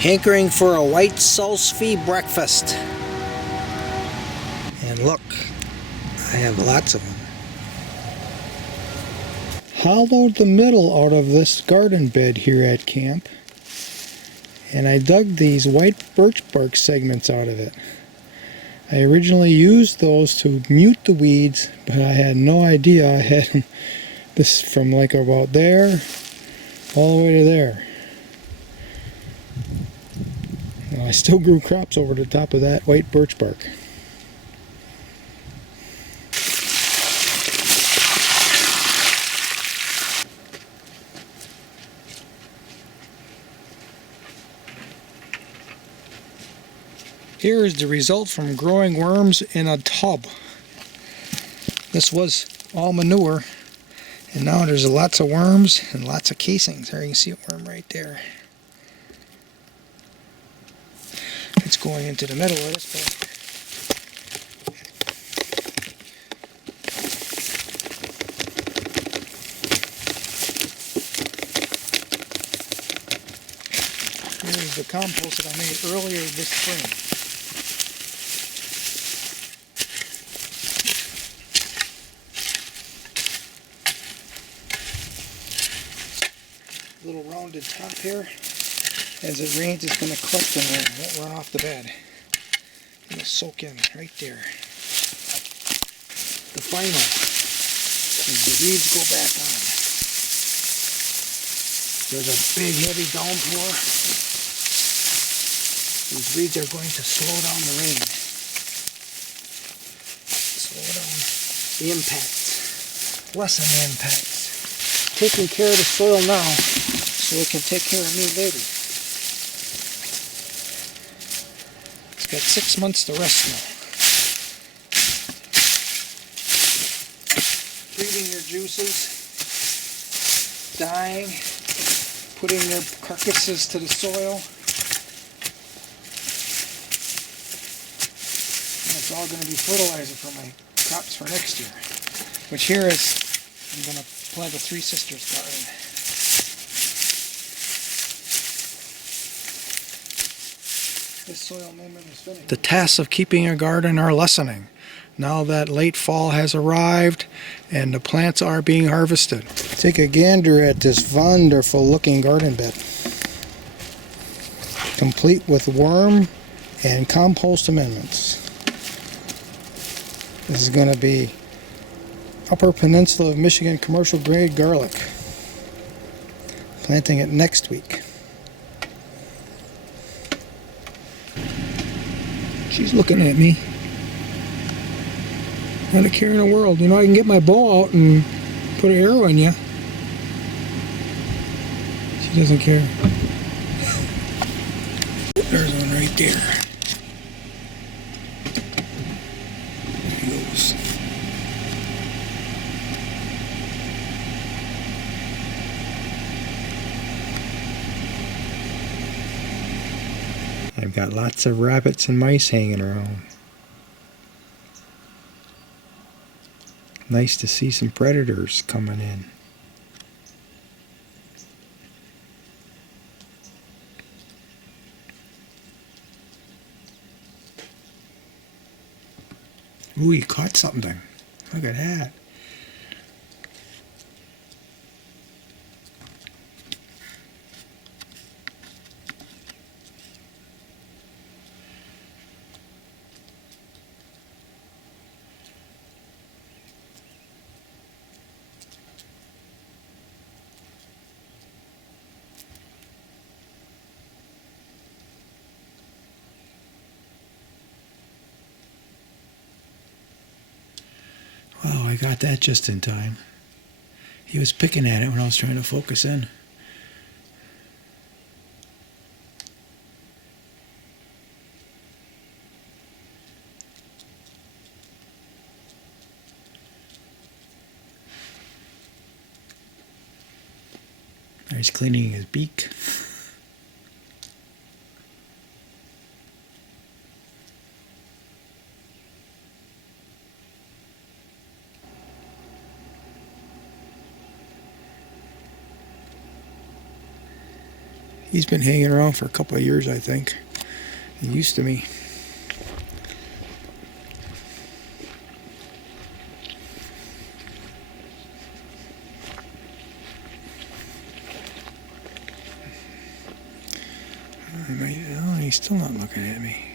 Hankering for a white salsify breakfast. And look, I have lots of them. Hollowed the middle out of this garden bed here at camp, and I dug these white birch bark segments out of it. I originally used those to mute the weeds, but I had no idea I had this from like about there all the way to there. Well, I still grew crops over the top of that white birch bark. Here is the result from growing worms in a tub. This was all manure, and now there's lots of worms and lots of casings. There you can see a worm right there. It's going into the middle of this bed. Here's the compost that I made earlier this spring. Little rounded top here. As it rains, it's going to collect in there. It won't run off the bed. It'll soak in right there. The final, as the weeds go back on. There's a big heavy downpour. These weeds are going to slow down the rain. Slow down the impacts. Lessen the impacts. Taking care of the soil now so it can take care of me later. It's got 6 months to rest now. Treating their juices, dying, putting their carcasses to the soil. And it's all going to be fertilizer for my crops for next year. Which here is, I'm going to plant a Three Sisters garden. This soil movement is finished. The tasks of keeping a garden are lessening. Now that late fall has arrived and the plants are being harvested. Take a gander at this wonderful looking garden bed. Complete with worm and compost amendments. This is going to be Upper Peninsula of Michigan commercial grade garlic. Planting it next week. She's looking at me. Not a care in the world. You know, I can get my bow out and put an arrow in you. She doesn't care. There's one right there. There he goes. I've got lots of rabbits and mice hanging around. Nice to see some predators coming in. Ooh, he caught something. Look at that. Oh, I got that just in time. He was picking at it when I was trying to focus in. He's cleaning his beak. He's been hanging around for a couple of years, I think. He used to me. Oh, he's still not looking at me.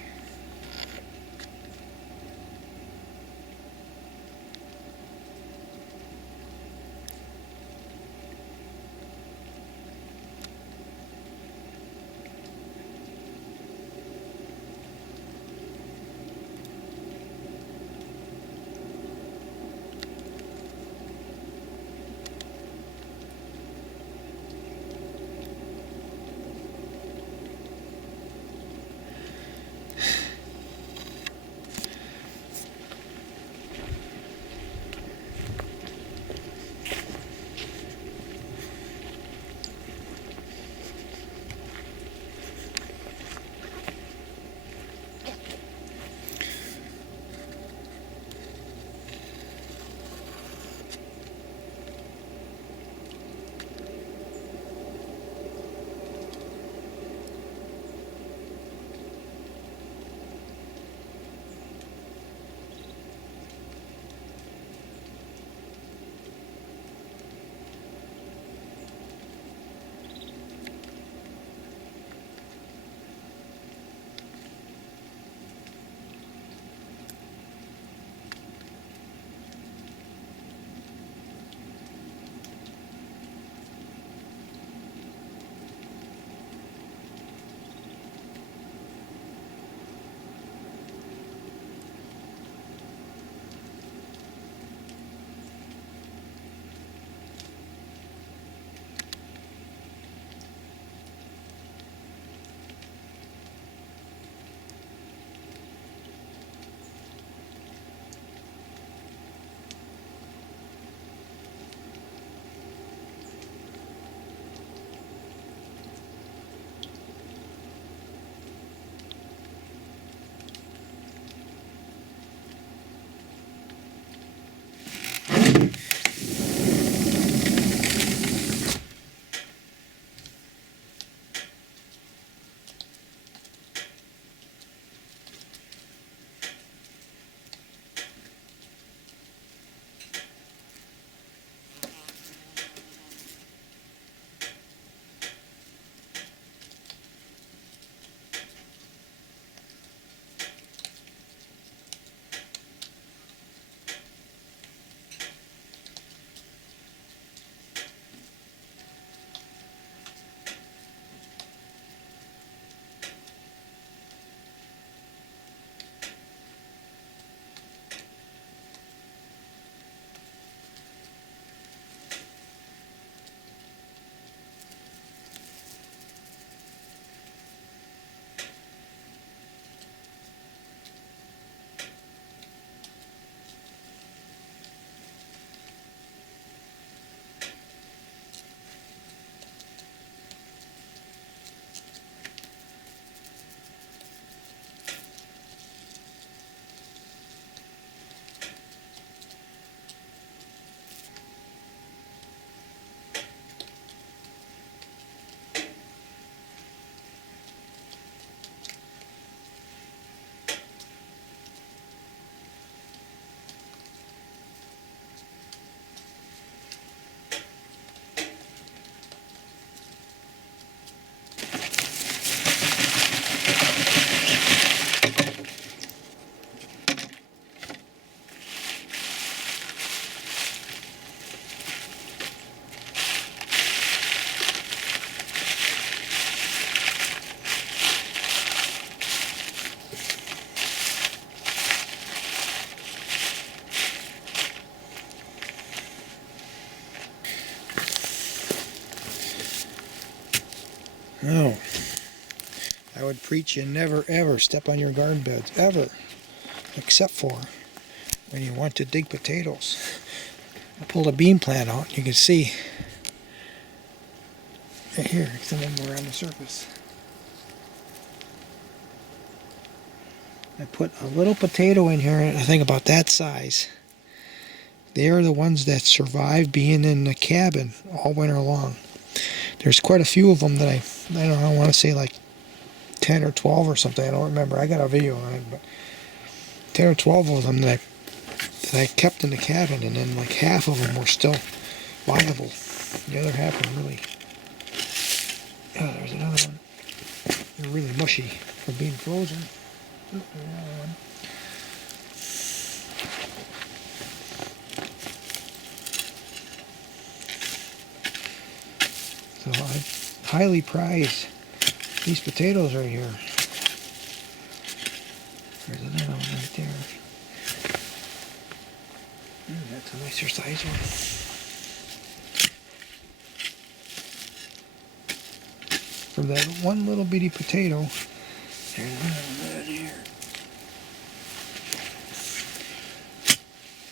No. I would preach you never ever step on your garden beds, ever. Except for when you want to dig potatoes. I pulled a bean plant out. You can see right here, some of them were on the surface. I put a little potato in here, I think about that size. They are the ones that survive being in the cabin all winter long. There's quite a few of them that I don't know, I want to say like 10 or 12 or something. I don't remember. I got a video on it, but 10 or 12 of them that I kept in the cabin, and then like half of them were still viable. The other half were really... Oh, there's another one. They're really mushy from being frozen. Oh, there's another one. So I highly prize these potatoes right here. There's another one right there. That's a nicer size one. From that one little bitty potato, there's another one right here.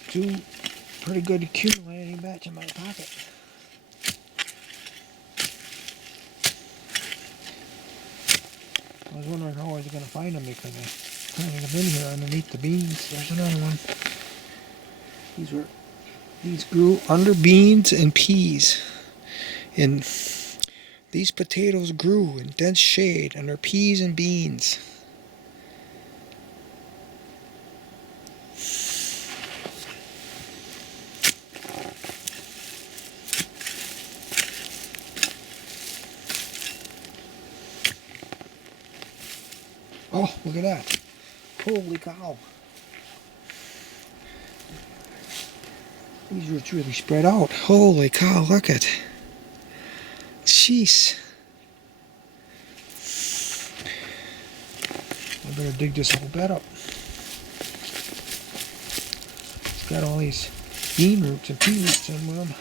Two pretty good accumulating batch in my pocket. I was wondering how I was going to find them because I planted them in here underneath the beans. There's another one. These grew under beans and peas. And these potatoes grew in dense shade under peas and beans. Oh, look at that. Holy cow. These roots really spread out. Holy cow, look at. Jeez. I better dig this whole bed up. It's got all these bean roots and pea roots in with them.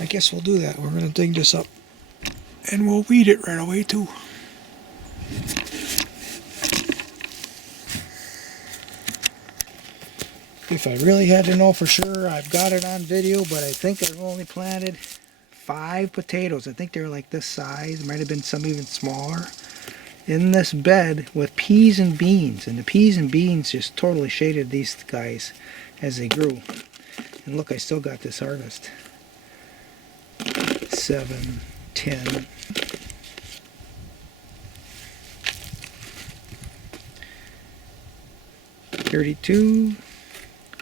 I guess we'll do that. We're going to dig this up. And we'll weed it right away too. If I really had to know for sure, I've got it on video, but I think I've only planted 5 potatoes. I think they were like this size. Might have been some even smaller. In this bed with peas and beans. And the peas and beans just totally shaded these guys as they grew. And look, I still got this harvest. 7, 10. 32,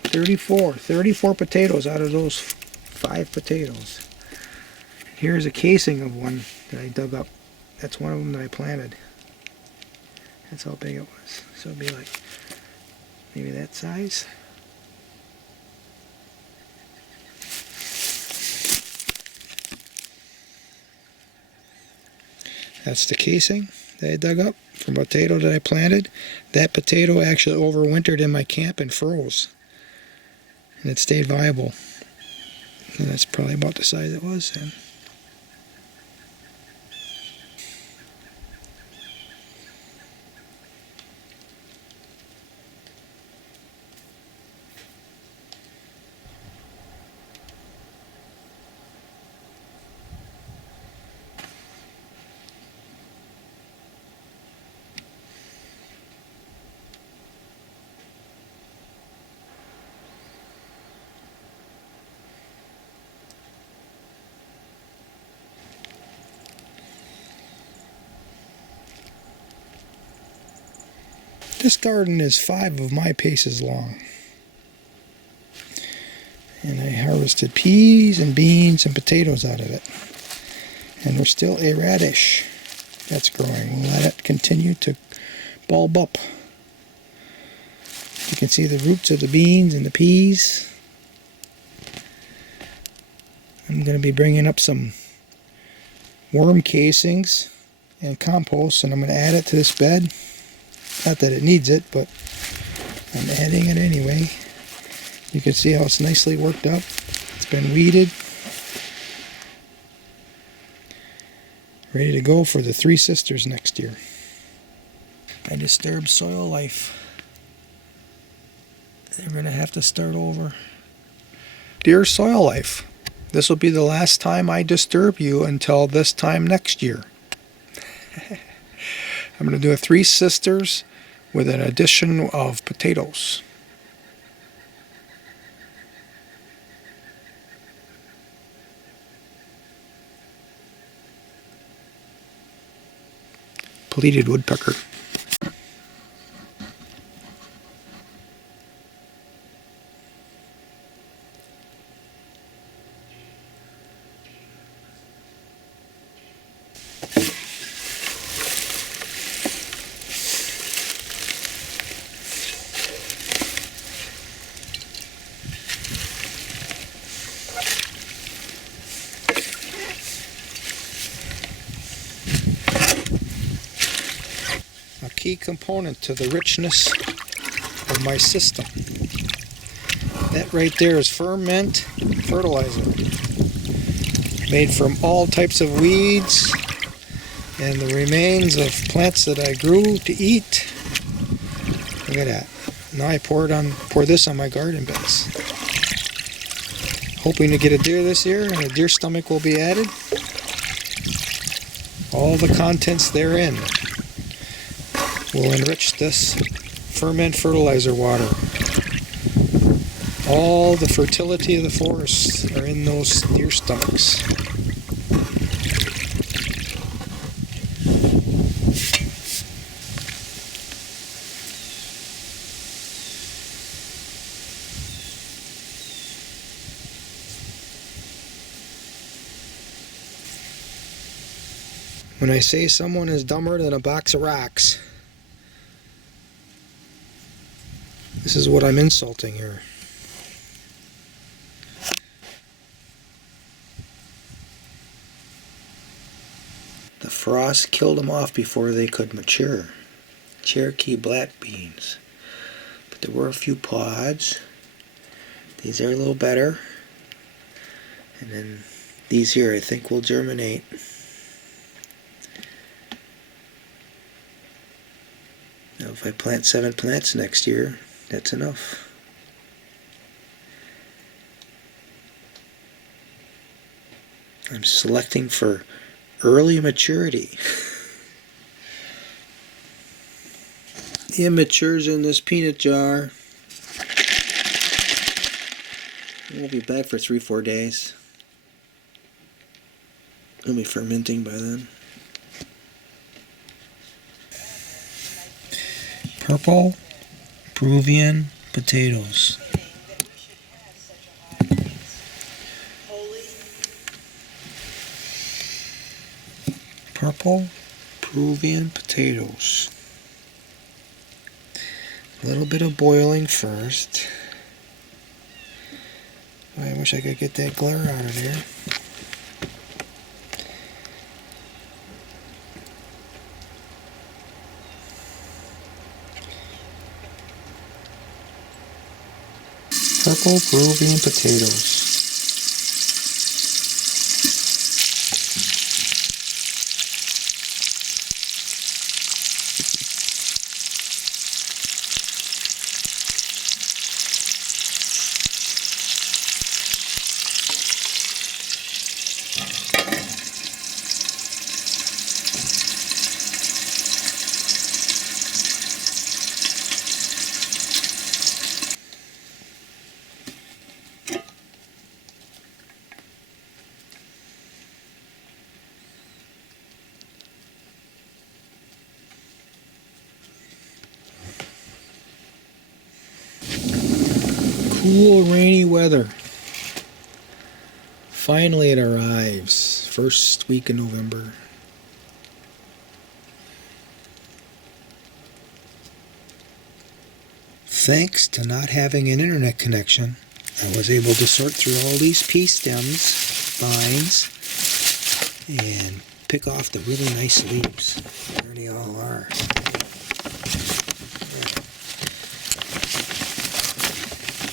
34 potatoes out of those 5 potatoes. Here's a casing of one that I dug up. That's one of them that I planted. That's how big it was. So it'd be like maybe that size. That's the casing that I dug up from a potato that I planted. That potato actually overwintered in my camp and froze. And it stayed viable. And that's probably about the size it was then. This garden is 5 of my paces long. And I harvested peas and beans and potatoes out of it. And there's still a radish that's growing. We'll let it continue to bulb up. You can see the roots of the beans and the peas. I'm going to be bringing up some worm casings and compost, and I'm going to add it to this bed. Not that it needs it, but I'm adding it anyway. You can see how it's nicely worked up. It's been weeded. Ready to go for the 3 sisters next year. I disturbed soil life. They're going to have to start over. Dear soil life, this will be the last time I disturb you until this time next year. I'm going to do a 3 sisters with an addition of potatoes. pleated woodpecker. A key component to the richness of my system. That right there is ferment fertilizer, made from all types of weeds and the remains of plants that I grew to eat. Look at that. Now I pour this on my garden beds. Hoping to get a deer this year, and a deer stomach will be added. All the contents therein will enrich this ferment fertilizer water. All the fertility of the forests are in those deer stomachs. When I say someone is dumber than a box of rocks, this is what I'm insulting here. The frost killed them off before they could mature. Cherokee black beans. But there were a few pods. These are a little better. And then these here I think will germinate. Now if I plant 7 plants next year, that's enough. I'm selecting for early maturity. The immatures in this peanut jar. We'll be back for 3-4 days. It'll be fermenting by then. Purple Peruvian potatoes. Purple Peruvian potatoes. A little bit of boiling first. I wish I could get that glare out of there. Purple Peruvian potatoes. Cool, rainy weather. Finally it arrives. First week in November. Thanks to not having an internet connection, I was able to sort through all these pea stems, vines, and pick off the really nice leaves. There they all are.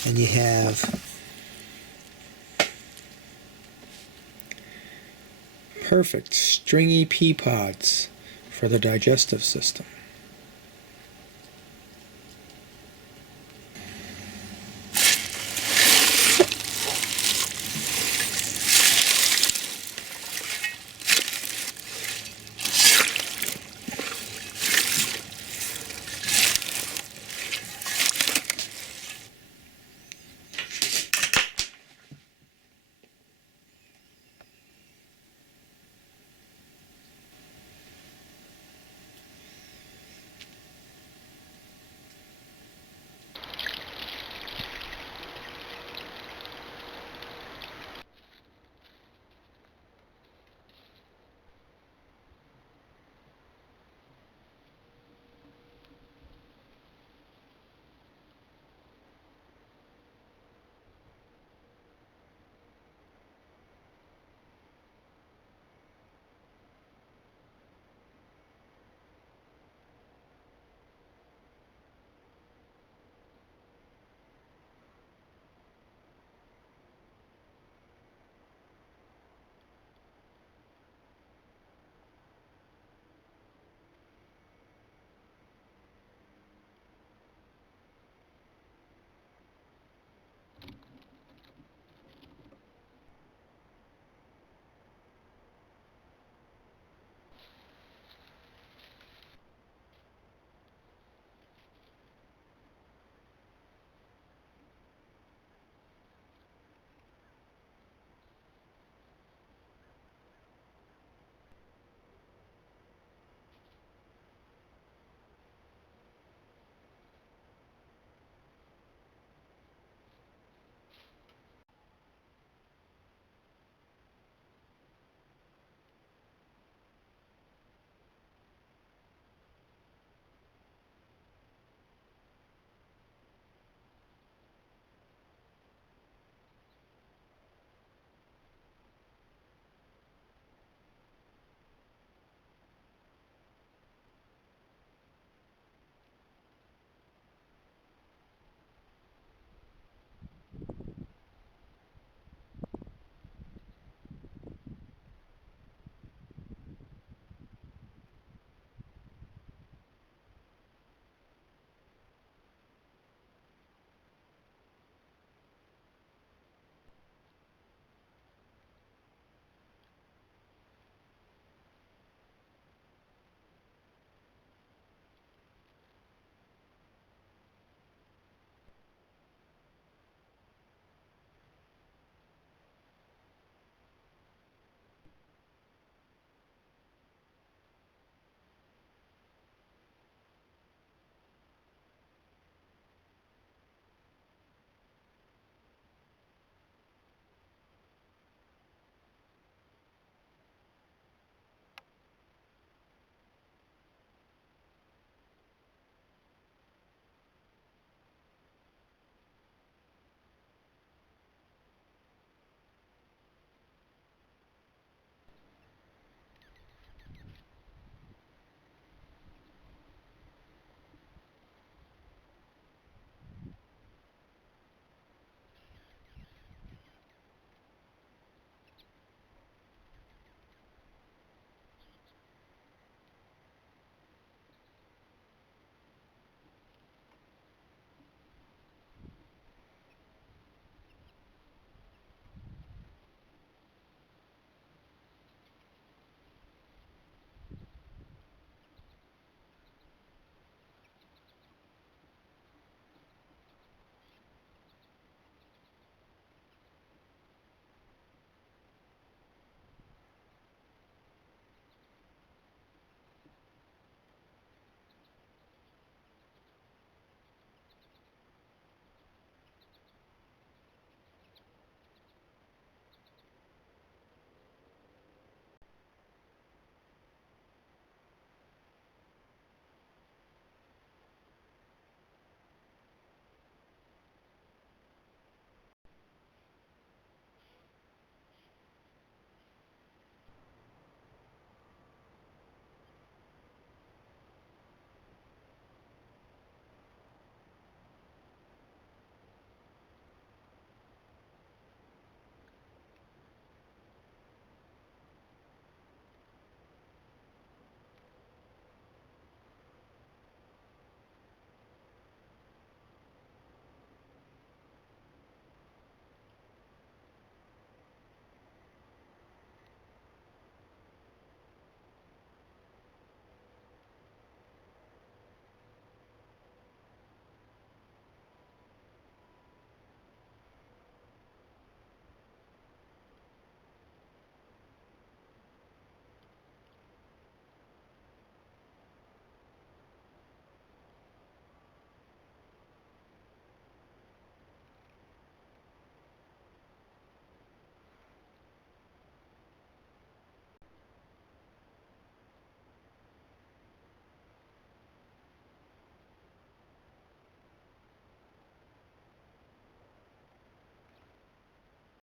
And you have perfect stringy pea pods for the digestive system.